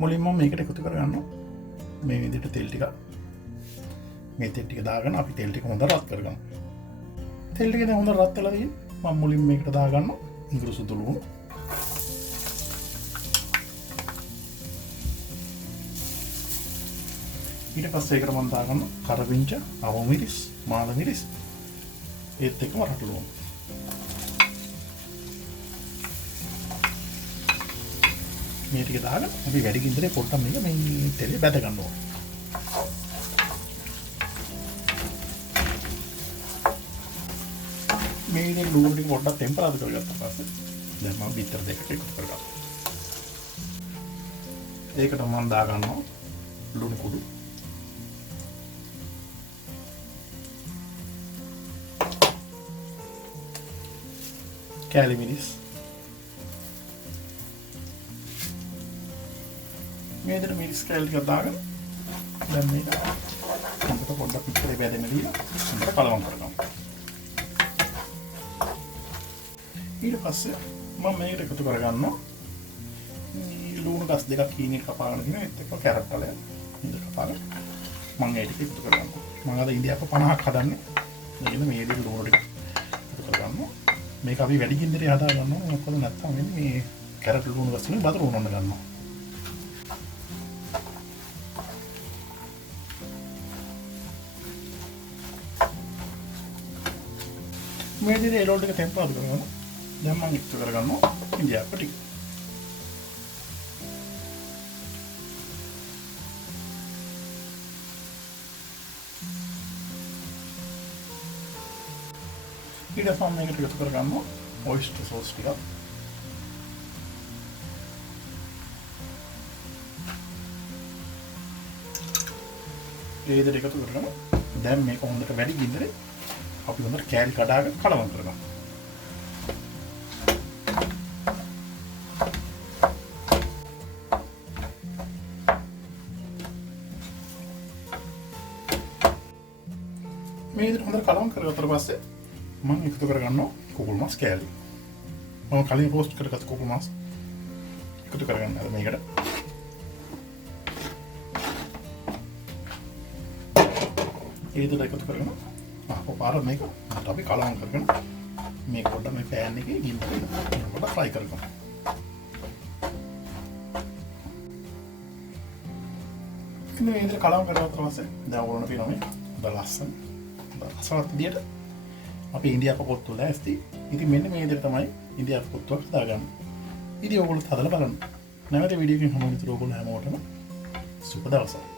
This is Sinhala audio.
මුලින්ම මේකට එකතු කරගන්න මේ විදිහට තෙල් ටික මේ තෙල් ටික දාගෙන අපි තෙල් ටික හොඳට රත් කරගමු. තෙල් ටික දැන් හොඳට රත් වෙලා තියෙන්නේ. මම මුලින්ම මේකට දාගන්න ඉඟුරු සුදු ලුණු. ඊට පස්සේ ඒකට මම දාගන්න කරවිංච, අවු මිරිස්, මාළ මිරිස් ඒත් එක්කම රටු ලුණු. මේ ටික දාගෙන අපි වැඩි ගින්දරේ පොඩ්ඩක් මේක මේ තෙලේ බැද ගන්න ඕනේ. මේ විදිහට ලුණු ටික පොඩ්ඩක් ටෙම්පරාදු කරගත්තා පස්සේ දැන් මම බිත්තර දෙකක් එකතු කරගන්නවා. ඒකට මම දාගන්නවා ලුණු කුඩු. කැලි මිරිස්. මේ විදිහට මිරිස් කැලි ටික දාගෙන දැන් මේක හොඳට පොඩ්ඩක් පිටරේ බැදෙන්න දීලා හොඳට කලවම් කරගමු. ඊට පස්සේ මම මේකට එකතු කරගන්නවා ලුණු ගස් දෙකක් කීනියට කපාගෙන තියෙනවා. ඒත් එක්ක කැරට් වල ඉඳ කපාගෙන මම ඒක එකතු කරගන්නවා. මම අද ඉන්දියාප 50ක් හදන්නේ. මේක මේ විදිහට ලුණු ටික එකතු කරගන්නවා. මේක අපි වැඩි ගින්දරේ හදා ගන්නවා. මොකද නැත්තම් මේ කැරට් ලුණු ගස් වලින් වතුර උනන්න ගන්නවා. මේ විදිහට එළවලු ටික ටෙම්පරාදු කරගන්න. දැන් මම එකතු කරගන්නවා ඉන්දියාප ටික. ඊට පස්සේ මම මේකට එකතු කරගන්නවා ඔයිස්ටර් සෝස් ටික. ඒ විදිහට එකතු කරගෙන දැන් මේක හොඳට වැඩි ගින්දරේ අපි හොඳට කෑලි කඩාගෙන කලවම් කරගමු. මේ විදිහට හොඳට කලවම් කරගත්තට පස්සේ මම එකතු කරගන්නවා කුකුල් මස් කෑලි. මම කලින් රෝස්ට් කරගත්ත කුකුල් මස් එකතු කරගන්නවා මේකට. ඒ විදිහට එකතු කරගෙන පාර මේක අපි කලවම් කරගෙන මේක පොඩ්ඩක් මේ පෑන් එකේ ගින්දරේ පොඩ්ඩක් ෆ්‍රයි කරගමු. ඉතින් මේ විදිහට කලවම් කරගත්තා පස්සේ දැන් ඕන පේනවා මේ ලස්සන රසවත් විදියට අපි ඉන්දියාප කොත්තු ලෑස්ති. ඉතින් මෙන්න මේ විදිහට තමයි ඉන්දියාප කොත්තුවක් හදාගන්නේ. ඉතින් ඕගොල්ලෝ හදලා බලන්න. නැවත වීඩියෝ එකකින් හමුවෙන්න ඕගොල්ලෝ හැමෝටම සුබ දවසක්.